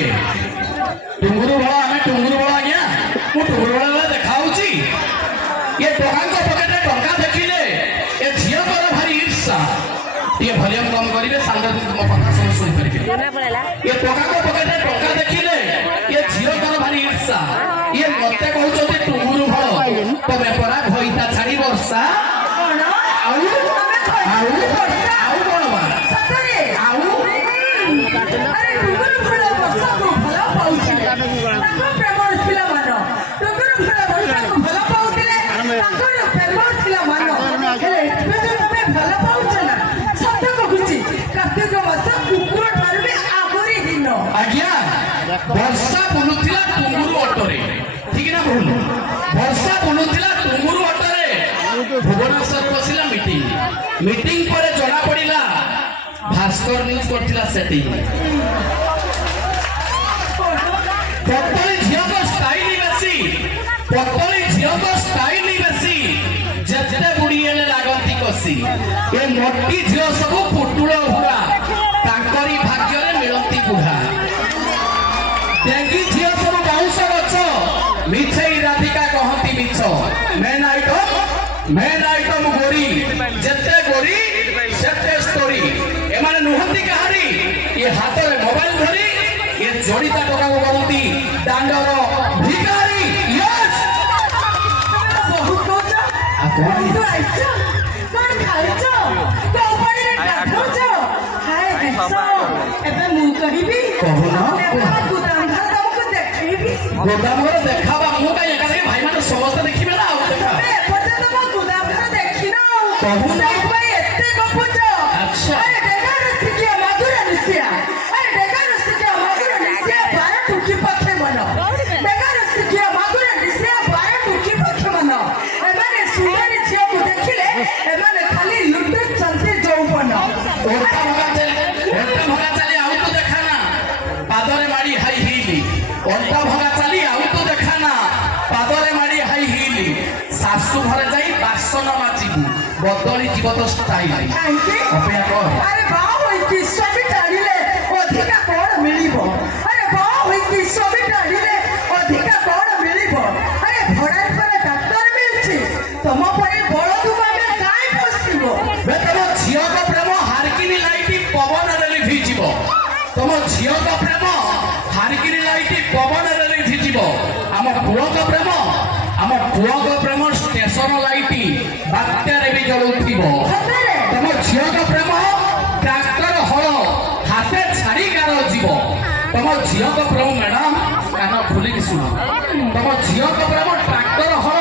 किए टुंगुरु बड़ा आम टुंगुरु बड़ा आज्ञा मु टुंगुरु बड़ा देखा ये टका पकेट टका देखिले ये झील कर भारी ईर्षा ये भलियम कम करेंगे सांगत मो कथा सब सुन पारे ये टका पकेट टका देखिले ये झील कर भारी ईर्षा ये मते कहउछते टुंगुरु भल तबे परा भइता छाड़ी वर्षा वर्षा बुलुला टुंगुरु अटरे ठीक ना भूल वर्षा बुलुला टुंगुरु अटरे भुवनेश्वर बसिला मीटिंग पर जना पड़िला भास्कर न्यूज करथिला सेटिंग पतली झियो को स्टाइल बेसी पतली झियो को स्टाइल बेसी जते बुड़ीले लागंती कसी ए मोटी झियो सब फुटुळ हुआ तांकरी भाग्य रे मिलंती बुढ़ा देखी झियो सब बाउंस गछ मिछई राधिका कहती मिछ मेन आइटम गोरी जते गोरी सेते स्टोरी एमाने नुहंती कहानी ये हाथ रे मोबाइल धरी ये जोड़ीता टका को कहती दांडर भिखारी यस बहुत कोच आ कोन तो आइछ कोन खाइछ को ऊपर रे खाइछ हाय हेसो एबे मु कहिबी कहना गोदाम घर तुमको देखैबी गोदाम घर देखाबा मु काई एका भाई माने समस्त देखिबे ना आ देखा ए पजे तो गोदाम घर देखि ना कहू भाई एते गपुछ अच्छा अरे देखा रसिया मधुर रसिया अरे देखा रसिया मधुर रसिया बार टुकी पखे मन देखा रसिया मधुर रसिया बार टुकी पखे मन एमाने सुंदर झियो को देखिले एमाने खाली लुटु चलते जौपन ओटा भगा चली आउ तो देखाना पादरे माडी हाई हिली ओटा भगा चली आउ तो देखाना पादरे माडी हाई हिली सासु घरे जाई बासन माचिबू बदली जीव तो स्टाइल अपेक्षा कर अरे बाऊ होई कि सभी टाड़ीले अधिका कोण मिलिबो अरे बाऊ होई कि सभी टाड़ीले अधिका कोण मिलिबो अरे भड़ार पर डॉक्टर मिलछि तम परे बड़ दुबा में काई पसिबो बे तम झियो को प्रेम हारकिनी लाइट पवन रे लिभिजिबो तम झियो को प्रेम हारकिनी लाइट पवन रे लिभिजिबो हम पुओ को प्रेम स्टेशन लाइट बात्या रे भी जलुथिबो तम झियो को प्रेम ट्रैक्टर हल हाथे छाड़ी गार जीव तम झियो को प्रेम मैडम कान खुली कि सुन तम झियो को प्रेम ट्रैक्टर हल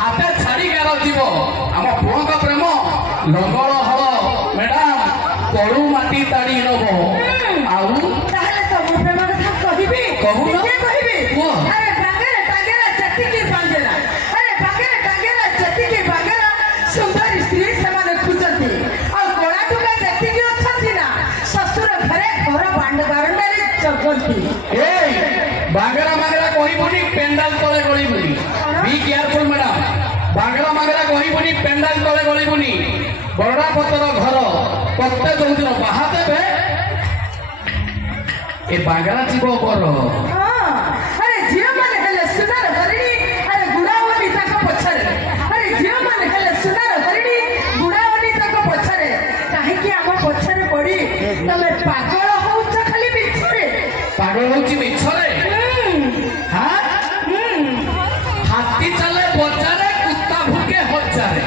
हाथे छाड़ी गार जीव हम पुओ को प्रेम लंगल हल मैडम तळु माटी ताड़ी नबो आउ ताहले तम प्रेम कथा कहिबी कहू न कहिबी अरे बागेरा टागेरा चट्टी की बांगेरा अरे बागेरा टागेरा चट्टी की बांगेरा सुंदर स्त्री समान खुजती और कोड़ा टुका देखती की अच्छी ना ससुर घरे घर बांडगारंडा रे जगंती ए बांगरा मांगरा कहिबुनी पेंडाल तले गलिबुनी बी केयरफुल मैडम बांगरा मांगरा कहिबुनी पेंडाल तले गलिबुनी बरडा पतर घर पत्ते जोंदिन बाहा देबे ए बांगरा जीव पर हां अरे जियो माने हेले सुंदर हरिणी अरे गुड़ावनी ताको पछरे अरे जियो माने हेले सुंदर हरिणी गुड़ावनी ताको पछरे काहे कि हम पछरे पड़ी तमे पागल होउछ खाली मिछरे पागल होउची मिछरे हां हाथी चले बजारे कुत्ता भूके हजारे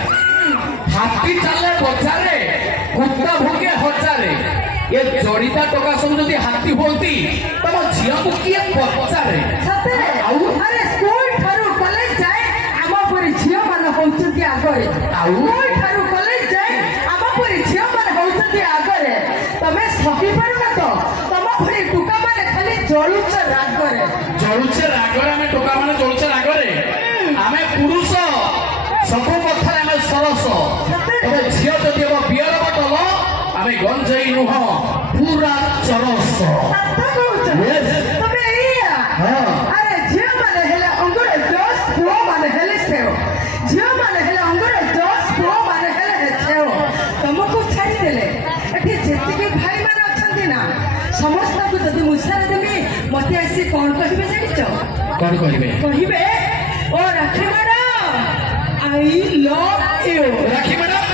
हाथी चले बजारे कुत्ता भूके हजारे ये जोड़ीता टका सब जदी हाथी होती तम झिया को किए पचारे सतरे अरे स्कूल थारु कॉलेज जाए आमा परी झिया मान होउछती आगरे स्कूल थारु कॉलेज जाए आमा परी झिया मान होउछती आगरे तमे सही पारु न तो तम परी टुका माने खाली जळुछ रागरे हमें टुका माने जळुछ रागरे आमे पुरुष सब कथा आमे सरस तबे झिया जदी बियर बटल आमे गंजई नुह पूरा चरस तबे इया अरे झियो माने हेले अंगुर 10 पुओ माने हेले सेव झियो माने हेले अंगुर 10 पुओ माने हेले सेव तुमको छाड़ी देले एठी जेति के भाई माने अछंती ना समस्त को जदी मुसार देबी मते कौन कहिबे जानिच कौन कहिबे कहिबे ओ Rakhi madam I love you Rakhi madam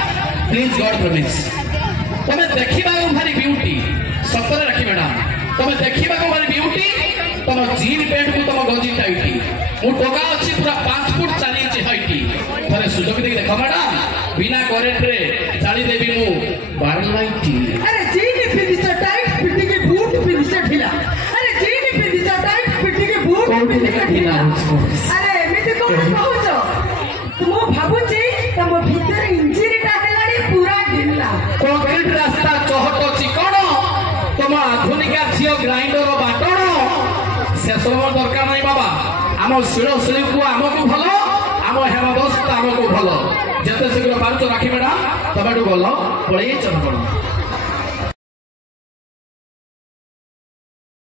please god promise तमे देखिबा भारी ब्यूटी सତରେ राखी मैडम तमे देखिबा भारी ब्यूटी तम जीन पैंट को तम गंजी टाइटी मु टोका अछि पूरा 5 फुट 4 इंच हाइटी थरे सुजोग देखि देखो मैडम बिना करेंट रे जाली देबी मु 12 लाइटी अरे जीन पिंदिस टाइट पिटी के बूट पिंदिस ढिला अरे जीन पिंदिस टाइट पिटी के बूट पिंदिस ढिला अरे एमिति कोन कहउछ तुम भाबुची तम भीतर इंजिन टा हेलाडी पूरा ढिला कंक्रीट रास्ता चहट चिकण तुम आधुनिक झियो ग्राइंडर बाटण से सब दरकार नहीं बाबा आम शिल शिली को आमको भल आम हेमदस्त आमको भल जिते शीघ्र पार्च राखी मैडम तमेठू गल पड़े चल